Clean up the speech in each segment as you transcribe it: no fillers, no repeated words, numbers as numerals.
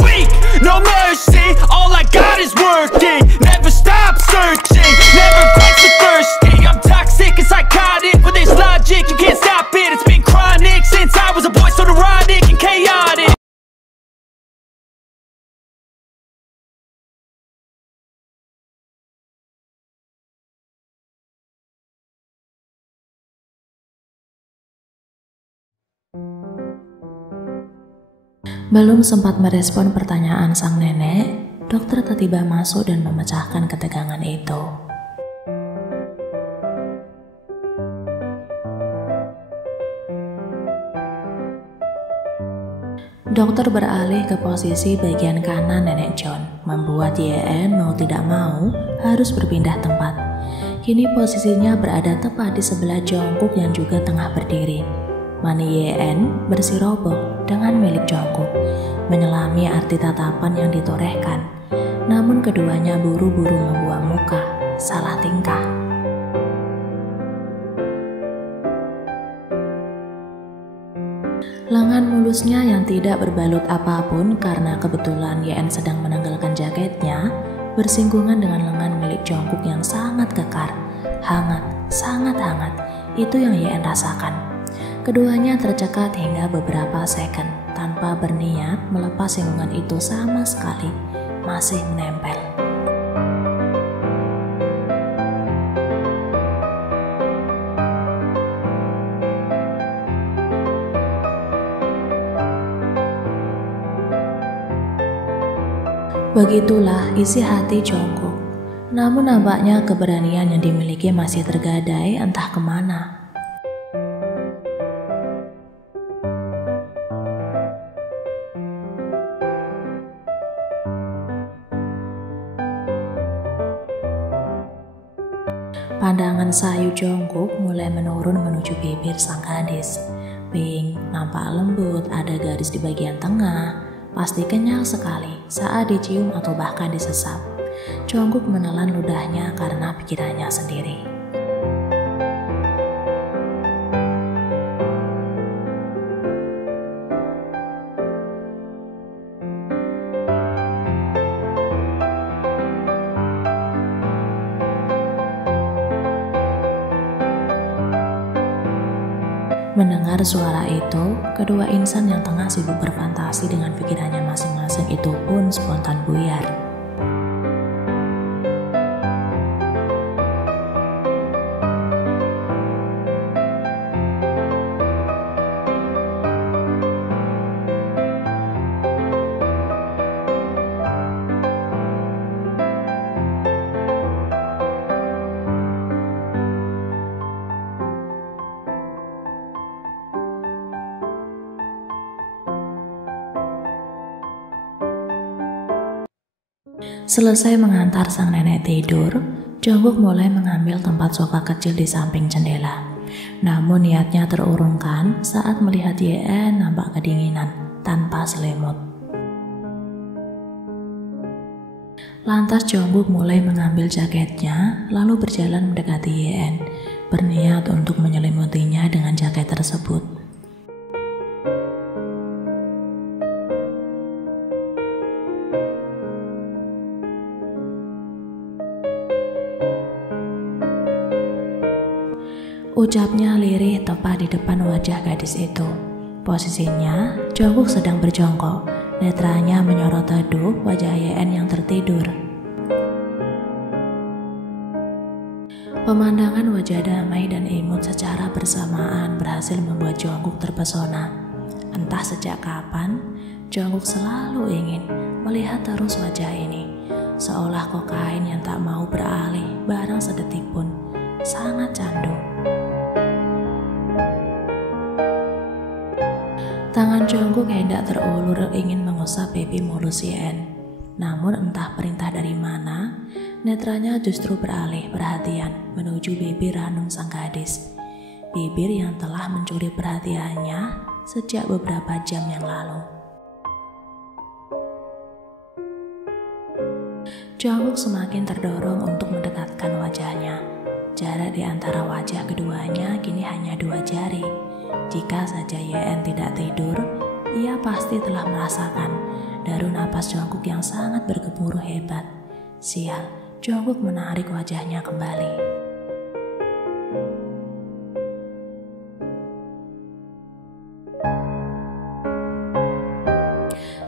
weak, no mercy. All I got is working, never stop searching, never quench the thirsty. I'm toxic and psychotic with this logic, you can't stop it. It's been chronic since I was a boy, so neurotic and chaotic. Belum sempat merespon pertanyaan sang nenek, dokter tiba-tiba masuk dan memecahkan ketegangan itu. Dokter beralih ke posisi bagian kanan nenek John, membuat YN mau tidak mau harus berpindah tempat. Kini posisinya berada tepat di sebelah Jungkook yang juga tengah berdiri. Mani YN bersiroboh dengan milik Jungkook, menyelami arti tatapan yang ditorehkan. Namun keduanya buru-buru membuang muka, salah tingkah. Lengan mulusnya yang tidak berbalut apapun karena kebetulan YN sedang menanggalkan jaketnya, bersinggungan dengan lengan milik Jungkook yang sangat kekar, hangat, sangat hangat. Itu yang YN rasakan. Keduanya tercekat hingga beberapa second tanpa berniat melepas singgungan itu sama sekali, masih menempel. Begitulah isi hati Jungkook. Namun nampaknya keberanian yang dimiliki masih tergadai entah kemana. Pandangan sayu Jungkook mulai menurun menuju bibir sang gadis. Pink, nampak lembut, ada garis di bagian tengah. Pasti kenyal sekali saat dicium atau bahkan disesap. Jungkook menelan ludahnya karena pikirannya sendiri. Mendengar suara itu, kedua insan yang tengah sibuk berfantasi dengan pikirannya masing-masing itu pun spontan buyar. Selesai mengantar sang nenek tidur, Jungkook mulai mengambil tempat sofa kecil di samping jendela. Namun niatnya terurungkan saat melihat YN nampak kedinginan tanpa selimut. Lantas Jungkook mulai mengambil jaketnya lalu berjalan mendekati YN, berniat untuk menyelimutinya dengan jaket tersebut. Ucapnya lirih tepat di depan wajah gadis itu. Posisinya, Jungkook sedang berjongkok, netranya menyorot teduh wajah YN yang tertidur. Pemandangan wajah damai dan imut secara bersamaan berhasil membuat Jungkook terpesona. Entah sejak kapan, Jungkook selalu ingin melihat terus wajah ini, seolah kokain yang tak mau beralih barang sedetik pun, sangat candu. Tangan Jungkook hendak terulur ingin mengusap pipi mulus YN. Namun entah perintah dari mana, netranya justru beralih perhatian menuju bibir ranum sang gadis. Bibir yang telah mencuri perhatiannya sejak beberapa jam yang lalu. Jungkook semakin terdorong untuk mendekatkan wajahnya. Jarak di antara wajah keduanya kini hanya 2 jari. Jika saja YN tidak tidur, ia pasti telah merasakan deru napas Jungkook yang sangat bergemuruh hebat. Sial, Jungkook menarik wajahnya kembali.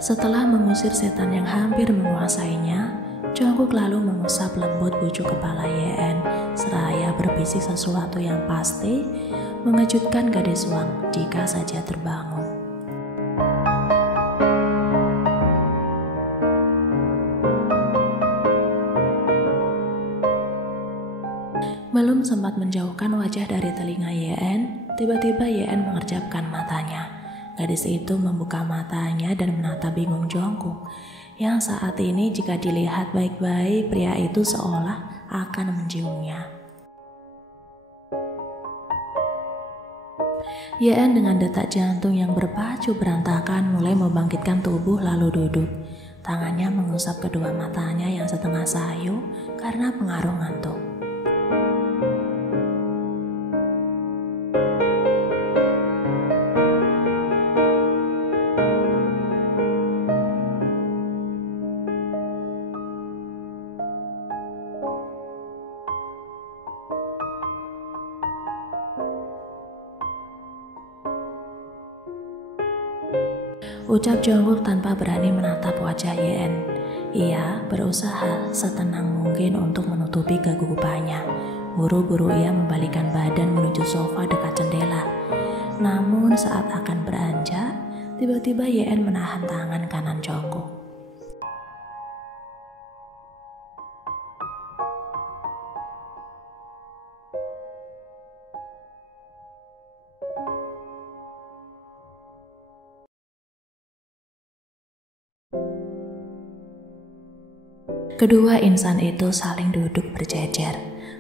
Setelah mengusir setan yang hampir menguasainya, Jungkook lalu mengusap lembut pucuk kepala Yeon seraya berbisik sesuatu yang pasti mengejutkan gadis Wang jika saja terbangun. Belum sempat menjauhkan wajah dari telinga Yeon, tiba-tiba Yeon mengerjapkan matanya. Gadis itu membuka matanya dan menatap bingung Jungkook, yang saat ini jika dilihat baik-baik pria itu seolah akan menciumnya. Yeon dengan detak jantung yang berpacu berantakan mulai membangkitkan tubuh lalu duduk. Tangannya mengusap kedua matanya yang setengah sayu karena pengaruh ngantuk. Ucap Jungkook tanpa berani menatap wajah Yeon. Ia berusaha setenang mungkin untuk menutupi kegugupannya. Buru-buru ia membalikkan badan menuju sofa dekat jendela. Namun saat akan beranjak, tiba-tiba Yeon menahan tangan kanan Jungkook. Kedua insan itu saling duduk berjejer.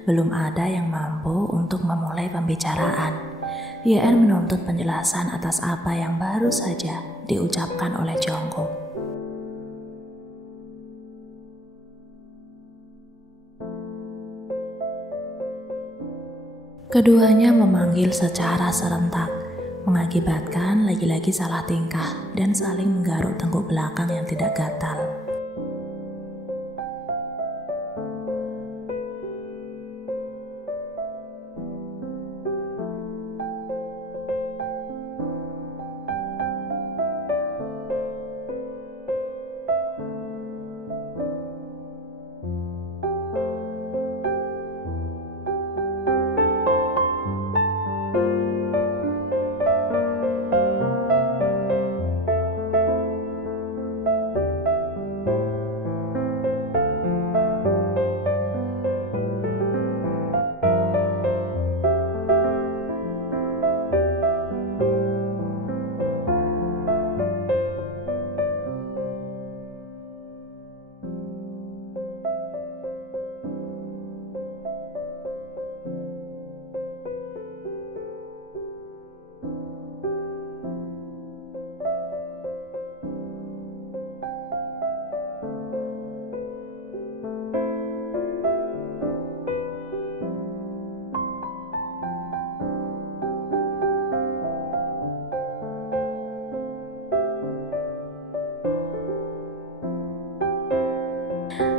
Belum ada yang mampu untuk memulai pembicaraan. Yeon menuntut penjelasan atas apa yang baru saja diucapkan oleh Jungkook. Keduanya memanggil secara serentak, mengakibatkan lagi-lagi salah tingkah dan saling menggaruk tengkuk belakang yang tidak gatal.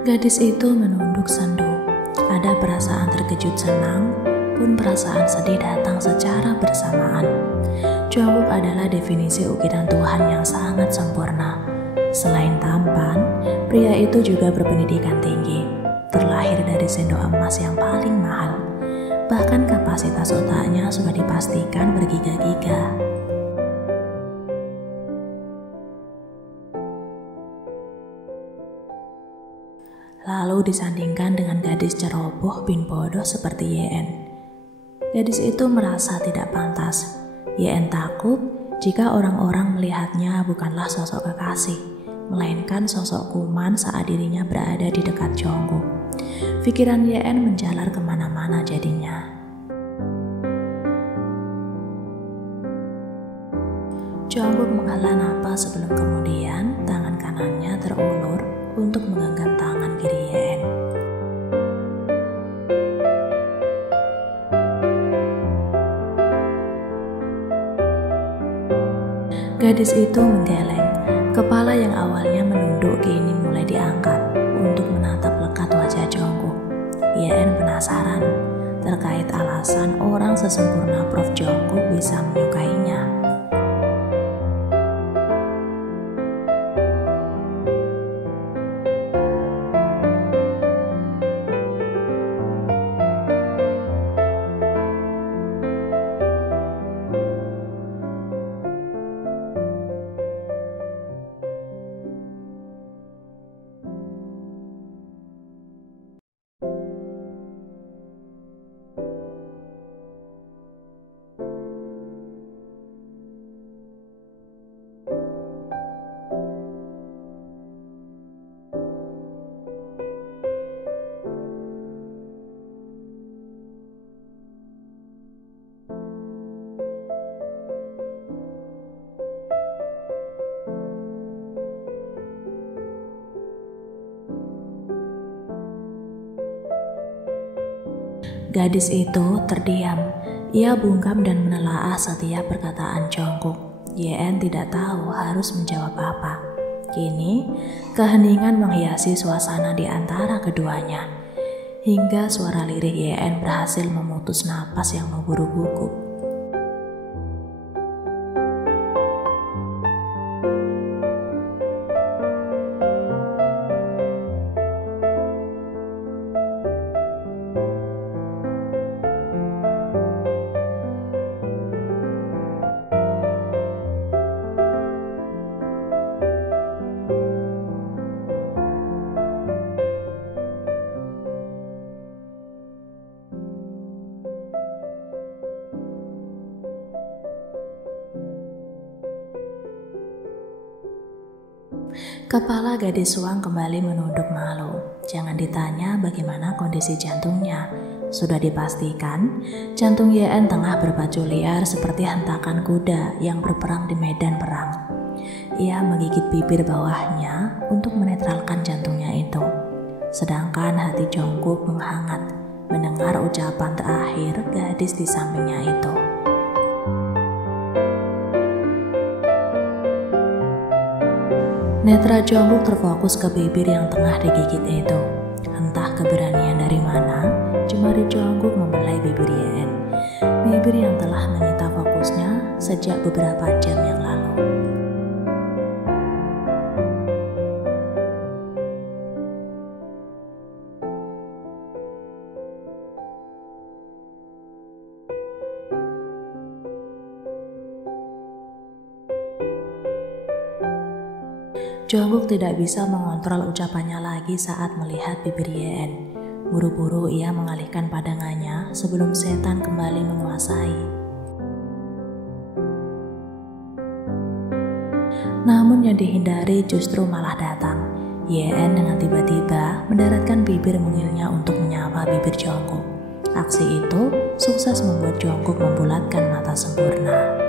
Gadis itu menunduk sendu. Ada perasaan terkejut senang, pun perasaan sedih datang secara bersamaan. Jungkook adalah definisi ukiran Tuhan yang sangat sempurna. Selain tampan, pria itu juga berpendidikan tinggi, terlahir dari sendok emas yang paling mahal. Bahkan kapasitas otaknya sudah dipastikan bergiga-giga. Lalu disandingkan dengan gadis ceroboh bin bodoh seperti Yeon. Gadis itu merasa tidak pantas. Yeon takut jika orang-orang melihatnya bukanlah sosok kekasih, melainkan sosok kuman saat dirinya berada di dekat Jungkook. Pikiran Yeon menjalar kemana-mana jadinya. Jungkook menghela napas sebelum kemudian tangan kanannya terulur untuk menggenggam tangan kiri Yeon. Gadis itu menggeleng, kepala yang awalnya penasaran terkait alasan orang sesempurna Prof Jungkook bisa menyukainya. Gadis itu terdiam. Ia bungkam dan menelaah setiap perkataan Jungkook. Yeon tidak tahu harus menjawab apa. Kini, keheningan menghiasi suasana di antara keduanya. Hingga suara lirih Yeon berhasil memutus napas yang memburu gugup. Kepala gadis Suang kembali menunduk malu. Jangan ditanya bagaimana kondisi jantungnya. Sudah dipastikan, jantung Yeon tengah berpacu liar seperti hentakan kuda yang berperang di medan perang. Ia menggigit bibir bawahnya untuk menetralkan jantungnya itu. Sedangkan hati Jungkook menghangat mendengar ucapan terakhir gadis di sampingnya itu. Netra Jungkook terfokus ke bibir yang tengah digigit itu. Entah keberanian dari mana, jemari Jungkook membelai bibir Yeon. Bibir yang telah menyita fokusnya sejak beberapa jam yang lalu. Jungkook tidak bisa mengontrol ucapannya lagi saat melihat bibir Yeon. Buru-buru ia mengalihkan pandangannya sebelum setan kembali menguasai. Namun yang dihindari justru malah datang. Yeon dengan tiba-tiba mendaratkan bibir mungilnya untuk menyapa bibir Jungkook. Aksi itu sukses membuat Jungkook membulatkan mata sempurna.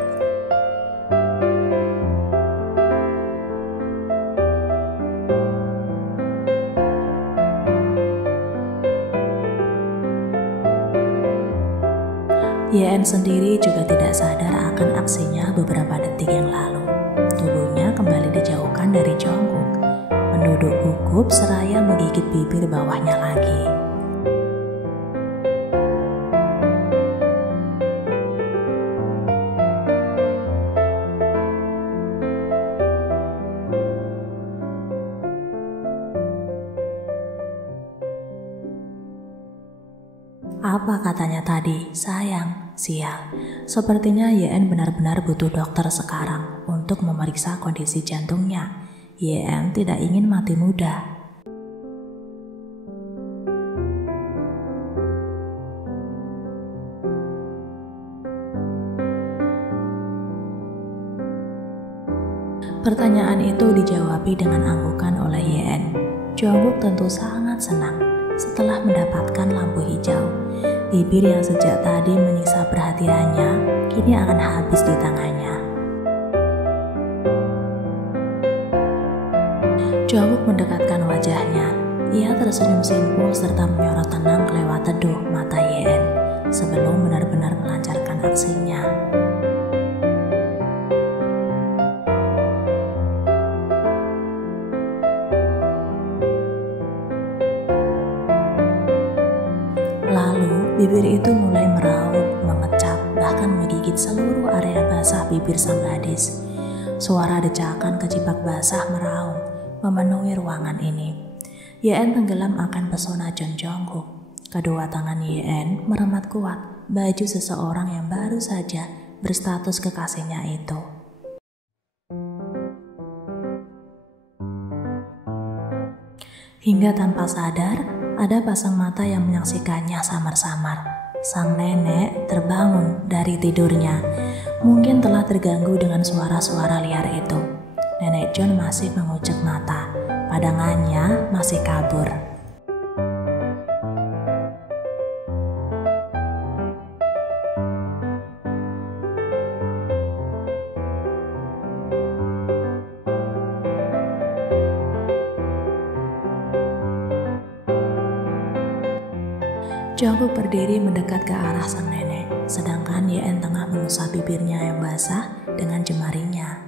Yeon sendiri juga tidak sadar akan aksinya beberapa detik yang lalu. Tubuhnya kembali dijauhkan dari Jungkook, menduduk gugup seraya menggigit bibir bawahnya lagi. Apa katanya tadi? Sayang, sial. Sepertinya Yeon benar-benar butuh dokter sekarang untuk memeriksa kondisi jantungnya. Yeon tidak ingin mati muda. Pertanyaan itu dijawabi dengan anggukan oleh Yeon. Jungkook tentu sangat senang setelah mendapatkan lampu hijau. Bibir yang sejak tadi menyisa perhatiannya kini akan habis di tangannya. Jungkook mendekatkan wajahnya. Ia tersenyum simpul serta menyorot tenang kelewat teduh mata Yeon sebelum benar-benar melancarkan aksinya. Bibir itu mulai meraung, mengecap, bahkan menggigit seluruh area basah bibir sang gadis. Suara decakan kecipak basah meraung, memenuhi ruangan ini. YN tenggelam akan pesona John Jungkook. Kedua tangan YN meremat kuat baju seseorang yang baru saja berstatus kekasihnya itu. Hingga tanpa sadar, ada pasang mata yang menyaksikannya samar-samar. Sang nenek terbangun dari tidurnya. Mungkin telah terganggu dengan suara-suara liar itu. Nenek John masih mengucek mata. Pandangannya masih kabur. Jungkook berdiri mendekat ke arah sang nenek, sedangkan YN tengah mengusap bibirnya yang basah dengan jemarinya.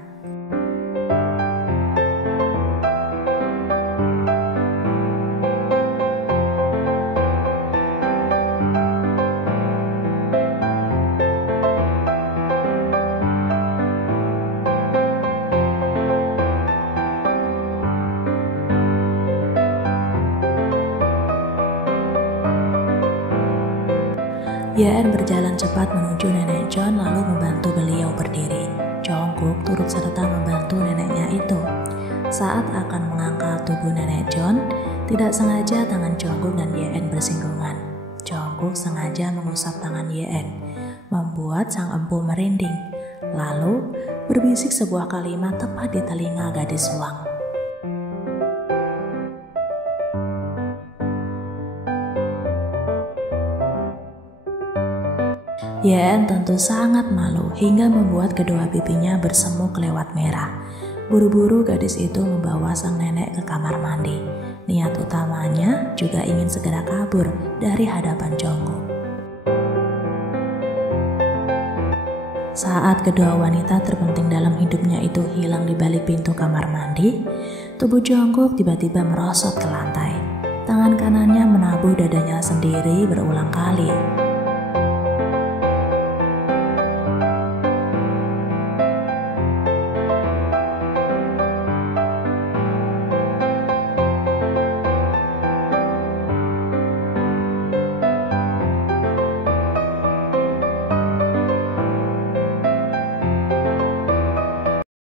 YN berjalan cepat menuju nenek John lalu membantu beliau berdiri. Jungkook turut serta membantu neneknya itu. Saat akan mengangkat tubuh nenek John, tidak sengaja tangan Jungkook dan YN bersinggungan. Jungkook sengaja mengusap tangan YN, membuat sang empu merinding, lalu berbisik sebuah kalimat tepat di telinga gadis suang. YN tentu sangat malu hingga membuat kedua pipinya bersemuk lewat merah. Buru-buru gadis itu membawa sang nenek ke kamar mandi. Niat utamanya juga ingin segera kabur dari hadapan Jungkook. Saat kedua wanita terpenting dalam hidupnya itu hilang di balik pintu kamar mandi, tubuh Jungkook tiba-tiba merosot ke lantai. Tangan kanannya menabuh dadanya sendiri berulang kali.